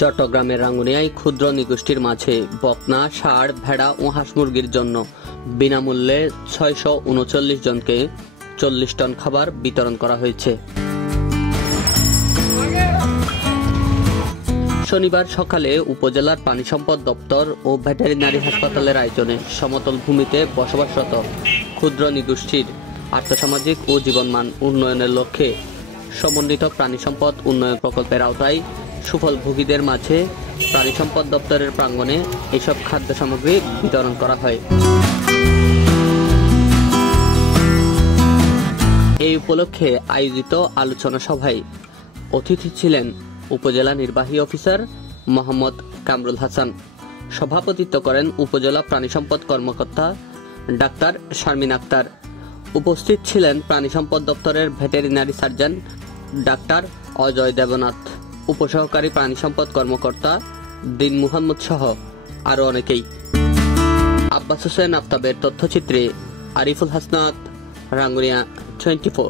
চট্টগ্রামের রাঙ্গুনিয়ায় ক্ষুদ্র নিগোষ্ঠীর মাঝে বকনা, ষাঁড়, ভেড়া ও হাঁস মুরগির জন্য বিনামূল্যে ৬৩৯ জনকে ৪০ টন খাবার বিতরণ করা হয়েছে। শনিবার সকালে উপজেলার পানি সম্পদ দপ্তর ও ভেটেরিনারি হাসপাতালের আয়োজনে সমতল ভূমিতে বসবাসরত ক্ষুদ্র নিগোষ্ঠীর আর্থসামাজিক ও জীবনমান উন্নয়নের লক্ষ্যে সমন্বিত প্রাণী সম্পদ উন্নয়ন প্রকল্পের আওতায় সুফলভোগীদের মাঝে প্রাণী সম্পদ দপ্তরের প্রাঙ্গণে এসব খাদ্য সামগ্রী বিতরণ করা হয়। এই উপলক্ষে আয়োজিত আলোচনা সভায় অতিথি ছিলেন উপজেলা নির্বাহী অফিসার মোহাম্মদ কামরুল হাসান। সভাপতিত্ব করেন উপজেলা প্রাণী সম্পদ কর্মকর্তা ডাক্তার শারমিন আক্তার। উপস্থিত ছিলেন প্রাণী সম্পদ দপ্তরের ভেটেরিনারি সার্জন ডাক্তার অজয় দেবনাথ, উপসহকারী প্রাণী সম্পদ কর্মকর্তা দিন মুহাম্মদ সহ আরো অনেকেই। আব্বাস হোসেন আফতাবের তথ্যচিত্রে আরিফুল হাসনাত, রাঙ্গুনিয়া 24।